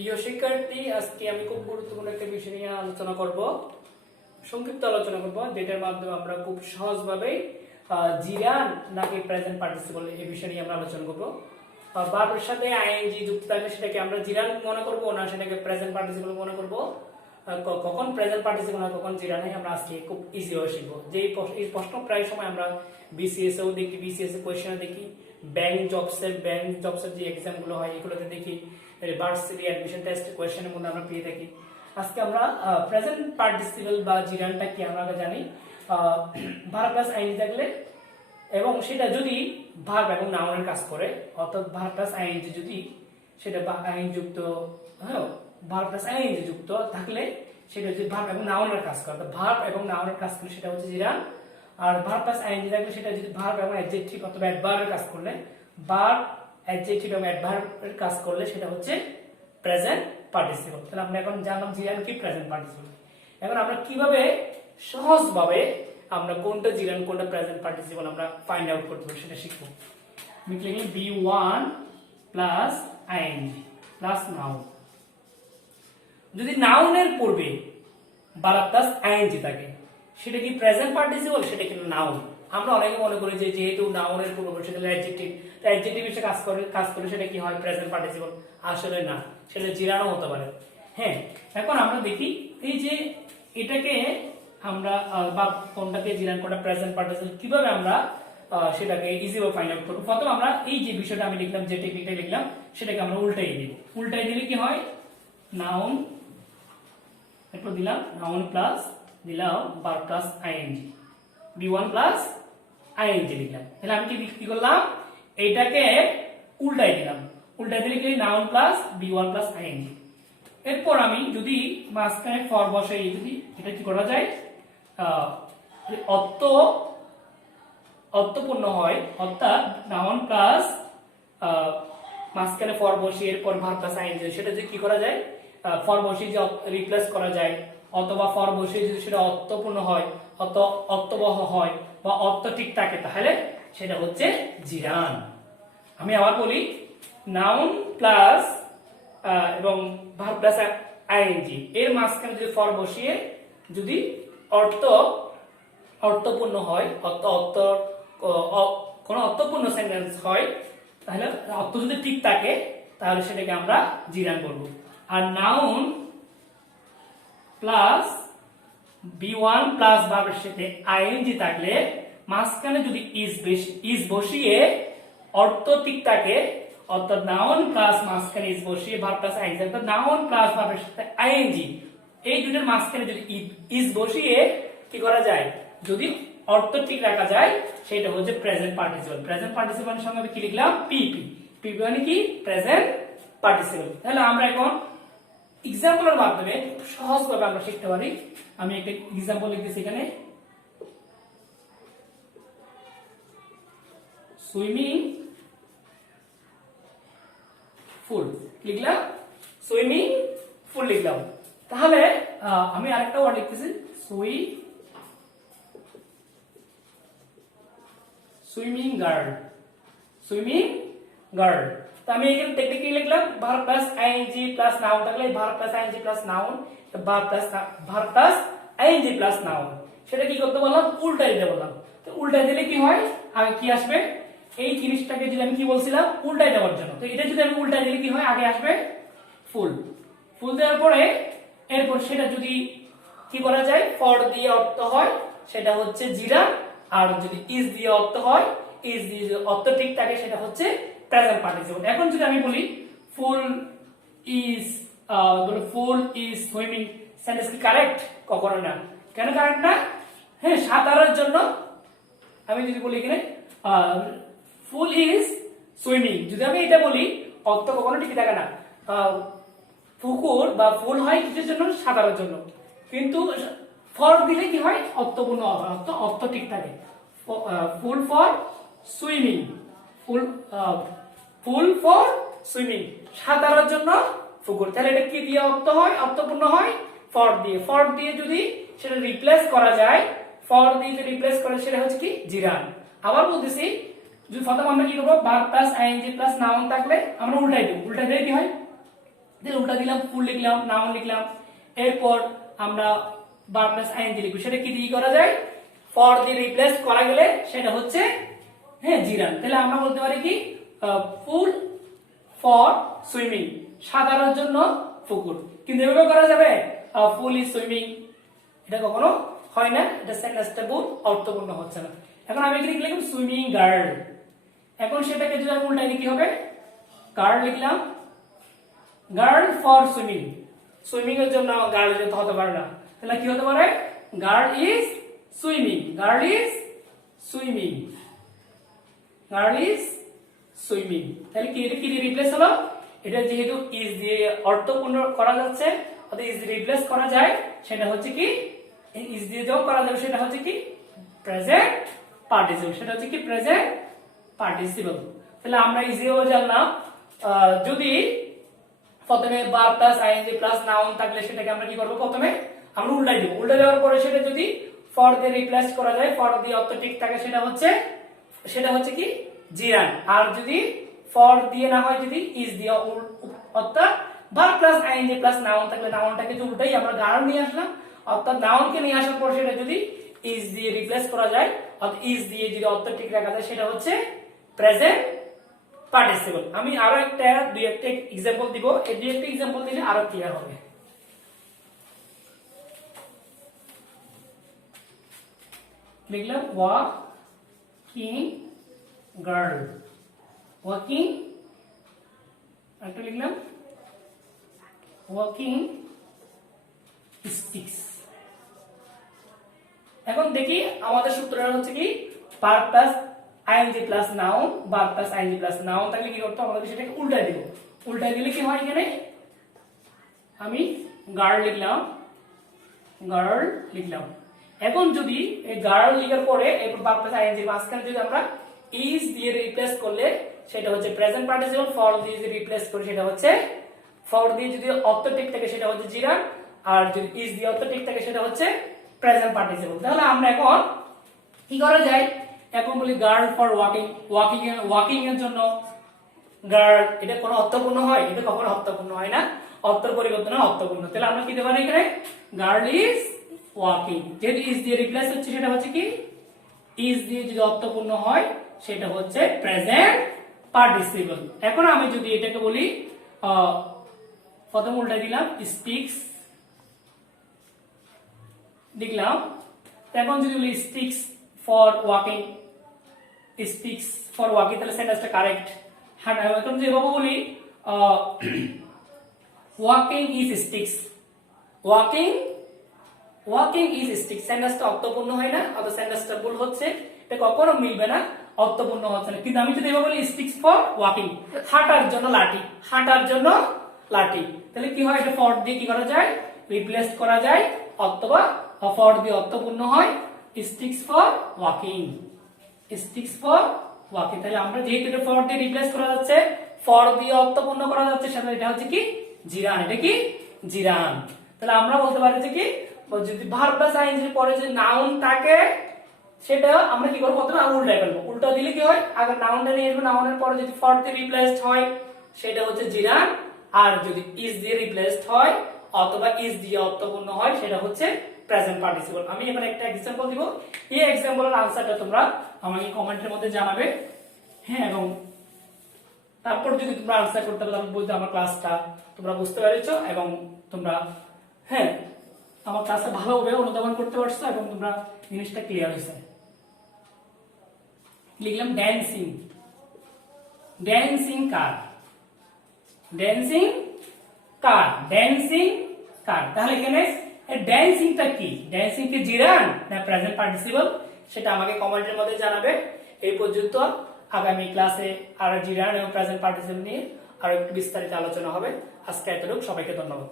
প্রিয় শিক্ষার্থী, আজকে আমি খুব গুরুত্বপূর্ণ একটা বিষয় নিয়ে আলোচনা করব, সংক্ষিপ্ত আলোচনা করব, যেটার মাধ্যমে আমরা খুব সহজভাবে জিরান নাকি প্রেজেন্ট পার্টিসিপল এই বিষয় নিয়ে আমরা আলোচনা করব। ভার্বের সাথে আইএনজি যুক্ত থাকলে সেটাকে আমরা জিরান মনে করব না সেটাকে প্রেজেন্ট পার্টিসিপল মনে করব, কখন প্রেজেন্ট পার্টিসিপল হয় কখন জিরান হয় আমরা আজকে খুব ইজি ভাবে শিখবো। যে এই প্রশ্ন প্রায় সময় আমরা বিসিএস এও দেখি, বিসিএস এর কোশ্চেনে দেখি, ব্যাংক জবসের যে এক্সাম গুলো হয় এগুলোতে দেখি, ভার্সিটি অ্যাডমিশন টেস্ট কোশ্চেনের মধ্যে আমরা পেয়ে থাকি। আজকে আমরা প্রেজেন্ট পার্টিসিপল বা জিরানটা কি আমরা জানি। ভার্ব প্লাস আইএনজি থাকলে এবং সেটা যদি ভার্ব এবং নাউনের কাজ করে, অর্থাৎ ভার্ব প্লাস আইএনজি যদি সেটা আইন যুক্ত, হ্যাঁ ভার্ব প্লাস আইএনজি যুক্ত থাকলে সেটা যদি ভার্ব এবং নাউনের কাজ করে, অর্থাৎ ভার্ব এবং নাউনের কাজ করলে সেটা হচ্ছে জিরান। আর ভার্ব প্লাস আইএনজি থাকলে সেটা যদি ভার্ব এবং অ্যাডজেক্টিভ অথবা অ্যাডভার্বের কাজ করলে, ভার্ব অ্যাডজেক্টিভ এবং অ্যাডভার্বের কাজ করলে সেটা হচ্ছে প্রেজেন্ট পার্টিসিপল। তাহলে আমরা এখন জানলাম জিরান কি, প্রেজেন্ট পার্টিসিপল। এখন আমরা কিভাবে সহজভাবে আমরা কোনটা জিরান কোনটা প্রেজেন্ট পার্টিসিপল আমরা ফাইন্ড আউট করতে পারি সেটা শিখবো। আমি লিখি B1 plus ING plus noun. যদি নাউনের পূর্বে ভার্ব প্লাস আইএনজি থাকে সেটা কি প্রেজেন্ট পার্টিসিপল, সেটা কিন্তু নাউন। আমরা অনেকে মনে করি যে যেহেতু নাউনের পূর্বে সেটা অ্যাডজেক্টিভ এসে কাজ করে সেটা কি হয় প্রেজেন্ট পার্টিসিপল। আসলে না, সেটা জিরানও হতে পারে। হ্যাঁ, এখন আমরা দেখি এই যে এটাকে আমরা বা কোনটাকে জিরান কোনটা প্রেজেন্ট পার্টিসিপল কিভাবে আমরা সেটাকে ইজিভাবে ফাইন্ড আউট করব। প্রথমে আমরা এই যে বিষয়টা আমি লিখলাম, যে টেকনিকটা লিখলাম সেটাকে আমরা উল্টাই দিব। উল্টাই দিলে কি হয়, নাউন এরপর দিলাম নাউন প্লাস দিলাম verb plus ING, B1 plus ING লিখলাম। তাহলে আমি কি করলাম, এটাকে উল্টাই দিলাম। উল্টাই দিলে কি noun plus B1 plus ING. এরপর আমি যদি মাঝখানে ফর বসাই, যদি এটা কি করা যায় অর্থপূর্ণ হয়, অর্থাৎ নাউন প্লাস মাঝখানে ফর বসিয়ে এরপর ভার্ব প্লাস আইএনজি, সেটা যদি কি করা যায় ফর বসিয়ে যে রিপ্লেস করা যায়, অথবা ফর বসিয়ে যদি সেটা অর্থপূর্ণ হয়, অর্থবহ হয় বা অর্থ ঠিক থাকে, তাহলে সেটা হচ্ছে জিরান। আমি আবার বলি, নাউন প্লাস এবং ভার্ব প্লাস আইএনজি এর মাঝখানে যদি ফর বসিয়ে যদি অর্থপূর্ণ হয়, কোন অর্থপূর্ণ সেন্টেন্স হয়, তাহলে অর্থ যদি ঠিক থাকে তাহলে সেটাকে আমরা জিরান বলবো। আর নাউন প্লাস B1 প্লাস ভার্বের সাথে আইএনজি থাকলে মাঝখানে যদি ইজ বসিয়ে অর্থ ঠিক থাকে, অর্থাৎ নাউন প্লাস মাঝখানে ইজ বসিয়ে ভার্ব প্লাস আইএনজি, অর্থাৎ নাউন প্লাস ভার্বের সাথে আইএনজি এই দুটোর মাঝখানে যদি ইজ বসিয়ে কি করা যায়, যদি অর্থ ঠিক রাখা যায়, সেটা হচ্ছে প্রেজেন্ট পার্টিসিপল। প্রেজেন্ট পার্টিসিপলের সঙ্গে আমি কি লিখলাম, পিপি মানে কি প্রেজেন্ট পার্টিসিপল। তাহলে আমরা এখন এক্সাম্পলের মাধ্যমে সহজভাবে আমরা শিখতে পারি। আমি একটা এক্সাম্পল লিখতেছি এখানে, সুইমিং ফুল লিখলাম, সুইমিং ফুল লিখলাম। তাহলে আমি আরেকটা ওয়ার্ড লিখতেছি, সুইমিং গার্ল। তো আমি এখানে টেকনিক্যালি লিখলাম verb plus ING plus noun থাকলে verb plus ING plus noun, verb plus ING plus noun, সেটা কি করতে বললাম, উল্টাই দিতে বললাম। তো উল্টাই দিলে কি হয়, আগে কি আসবে, এই জিনিসটাকে যদি আমি কি বলছিলাম উল্টাই দেওয়ার জন্য, তো এটা যদি আমি উল্টাই দিলে কি হয়, আগে আসবে ফুল দেওয়ার পরে এরপর সেটা যদি কি করা যায়, ফর দিয়ে অর্থ হয় সেটা হচ্ছে জিরান, আর যদি ইজ দিয়ে অর্থ হয়, ইজ দিয়ে অর্থ ঠিক থাকে সেটা হচ্ছে প্রেজেন্ট পার্টিসিপল। এখন যদি আমি বলি ফুল ইজ সুইমিং, সেন্টেন্স কি কারেক্ট? কখনো না। কেন কারেক্ট না? হ্যাঁ, সাঁতারের জন্য আমি যদি বলি এখানে ফুল ইজ সুইমিং, যদি আমি এটা বলি অর্থ কখনো ঠিক থাকে না। পুকুর বা ফুল হয় কিসের জন্য, সাঁতারের জন্য, কিন্তু ফর দিলে কি হয়, অর্থপূর্ণ অর্থ ঠিক থাকে। Pool for swimming, pool for swimming, সাঁতারের জন্য পুকুর। তাহলে এটা কি দিয়ে অর্থ হয়, অর্থপূর্ণ হয়, ফর দিয়ে যদি সেটা রিপ্লেস করা যায়, ফর দিয়ে যদি রিপ্লেস করে সেটা হচ্ছে কি জিরান। আবার বলতেছি, যদি প্রথম আমরা কি করবো, verb plus ING plus noun থাকলে আমরা উল্টাই দেব। উল্টাই দিলে কি হয়, দেন উল্টা দিলাম, ফুল লিখলাম, নাউন লিখলাম। এরপর আমরা ভার্ব প্লাস আইএনজি লিখব, সেটা কি দিয়ে করা যায়? ফর দিয়ে রিপ্লেস করা গেলে সেটা হচ্ছে হ্যাঁ জিরান। তাহলে আমরা বলতে পারি কি ফুল ফর সুইমিং, সাঁতারের জন্য পুকুর। কিন্তু এভাবে করা যাবে ফুল ইজ সুইমিং, এটা কখনো হয় না, এটা সেন্টেন্সটা বহু অর্থপূর্ণ হচ্ছে না। এখন আমি এখানে লিখলাম সুইমিং গার্ল, এখন সেটাকে যদি আমি উল্টাই কি হবে? গার্ল লিখলাম, গার্ল ফর সুইমিং, সুইমিং এর জন্য গার্ল যেতে হতে পারে না, তাহলে কি হতে পারে? Girl is swimming, girl is swimming, girl is swimming. তাহলে কি এটা কি দিয়ে রিপ্লেস হলো? এটা যেহেতু ইজ দিয়ে অর্থপূর্ণ করা যাচ্ছে, অর্থাৎ ইজ রিপ্লেস করা যায়, সেটা হচ্ছে কি ইজ দিয়ে যোগ করা যাবে, সেটা হচ্ছে কি প্রেজেন্ট পার্টিসিপল, সেটা হচ্ছে কি প্রেজেন্ট পার্টিসিপল। তাহলে আমরা ইজিও জানলাম যদি প্রথমে verb plus ING plus noun থাকলে সেটাকে আমরা কি করব? প্রথমে আমরা উল্টাই দেব, উল্টাই দেওয়ার পরে সেটা যদি ফর দিয়ে রিপ্লেস করা যায়, ফর দিয়ে অর্থ ঠিক থাকে, সেটা হচ্ছে কি জিরান। আর যদি ফর দিয়ে না হয়, যদি ইজ দিয়ে অর্থাৎ verb plus ING plus noun থাকলে নাউনটাকে যদি উল্টাই আমরা গার্ল নিয়ে আসলাম, অর্থাৎ নাউনকে নিয়ে আসার পর সেটা যদি ইজ দিয়ে রিপ্লেস করা যায়, অর্থাৎ ইজ দিয়ে যদি অর্থ ঠিক রাখা যায়, সেটা হচ্ছে প্রেজেন্ট পার্টিসিপল। আমি আরো দুই একটা एग्जांपल দিব, এই দুই একটা एग्जांपल দিলে আরো ক্লিয়ার হবে। লিখলাম ওয়াকিং গার্ল, ওয়াকিং, একটা লিখলাম ওয়াকিং স্টিক্স। এখন দেখি আমাদের সূত্রটা হচ্ছে কি verb plus ING plus noun, verb plus ING plus noun থাকলে কি করতে হবে? আমাদের সেটাকে উল্টাই দিব, উল্টাই দিলে কি হয়? এখানে আমি গার্ল লিখলাম, গার্ল লিখলাম। এখন যদি এই গার্ল লিখার পরে এরপর ভার্ব প্লাস আইএনজি মাঝখানে যদি আমরা ইজ দিয়ে রিপ্লেস করলে সেটা হচ্ছে প্রেজেন্ট পার্টিসিপল, ফর দিয়ে যদি রিপ্লেস করি সেটা হচ্ছে ফর দিয়ে যদি অর্থ ঠিক থাকে সেটা হচ্ছে জিরান, আর যদি ইজ দিয়ে অর্থ ঠিক থাকে সেটা হচ্ছে প্রেজেন্ট পার্টিসিপল। তাহলে আমরা এখন কি করা যায়? এখন বলি গার্ল ফর ওয়াকিং, ওয়াকিং এর জন্য গার্ল, এটা কোনো অর্থপূর্ণ হয়? এটা কখনো অর্থপূর্ণ হয় না, অর্থের পরিবর্তন অর্থপূর্ণ। তাহলে আমরা কি দিতে পারি এখানে? গার্ল ইজ ওয়াকিং, যেহেতু ইজ দিয়ে রিপ্লেস হচ্ছে সেটা হচ্ছে কি ইজ দিয়ে যদি অর্থপূর্ণ হয় সেটা হচ্ছে প্রেজেন্ট পার্টিসিপল। এখন আমি যদি এটাকে বলি প্রথম উল্টা দিলাম স্পিক্স লিখলাম, এখন যদি বলি speaks for walking, speaks for walking, তাহলে সেন্টেন্সটা কারেক্ট। হ্যাঁ, এখন যদি এভাবে বলি walking is sticks, walking is sticks, সেন্টেন্সটা অর্থপূর্ণ হয় না, অথবা সেন্টেন্সটা ভুল হচ্ছে, এটা কখনো মিলবে না, অর্থপূর্ণ হচ্ছে না। কিন্তু আমি যদি এভাবে বলি স্টিক্স ফর ওয়াকিং, হাঁটার জন্য লাঠি, হাঁটার জন্য লাঠি, তাহলে কি হয়? এটা ফর দিয়ে কি করা যায়? রিপ্লেস করা যায়, অথবা ফর দিয়ে অর্থপূর্ণ হয় sticks for walking, sticks for walking. তাহলে আমরা যেহেতু এটা ফর দিয়ে রিপ্লেস করা যাচ্ছে, ফর দিয়ে অর্থপূর্ণ করা যাচ্ছে, সেটা এটা হচ্ছে কি জিরান, এটা কি জিরান। তাহলে আমরা বলতে পারি যে কি যদি ভার্ব প্লাস আইএনজি পরে যদি নাউন থাকে সেটা আমরা কি করব? প্রথমে উল্টাই ফেলবো, উল্টা দিলে কি হয়? আগে নাউনটা নিয়ে আসবো, নাউনের পরে যদি ফর দিয়ে রিপ্লেসড হয় সেটা হচ্ছে জিরান, আর যদি ইজ দিয়ে রিপ্লেসড হয় অথবা ইজ দিয়ে অর্থপূর্ণ হয় সেটা হচ্ছে প্রেজেন্ট পার্টিসিপল। আমি এখানে একটা एग्जांपल দিব, এই एग्जांपलের আনসারটা তোমরা আমাকে কমেন্টের মধ্যে জানাবে। হ্যাঁ, এবং তারপর যদি তোমরা আনসার করতে পারো তাহলে বুঝতে আমার ক্লাসটা তোমরা বুঝতে পেরেছো, এবং তোমরা হ্যাঁ আমার ক্লাসটা ভালোভাবে অনুধাবন করতে পারছো, এবং তোমরা জিনিসটা ক্লিয়ার হয়েছে। লিখলাম ড্যান্সিং, ড্যান্সিং কার, ড্যান্সিং কার, ড্যান্সিং কার। তাহলে এখানে ড্যান্সিংটা কি? ড্যান্সিং কি জিরান না প্রেজেন্ট পার্টিসিপল? সেটা আমাকে কমেন্টের মধ্যে জানাবে। এই পর্যন্ত, আগামী ক্লাসে আর জিরান এবং প্রেজেন্ট পার্টিসিপল নিয়ে আরো একটু বিস্তারিত আলোচনা হবে। আজকে এতটুকু, সবাইকে ধন্যবাদ।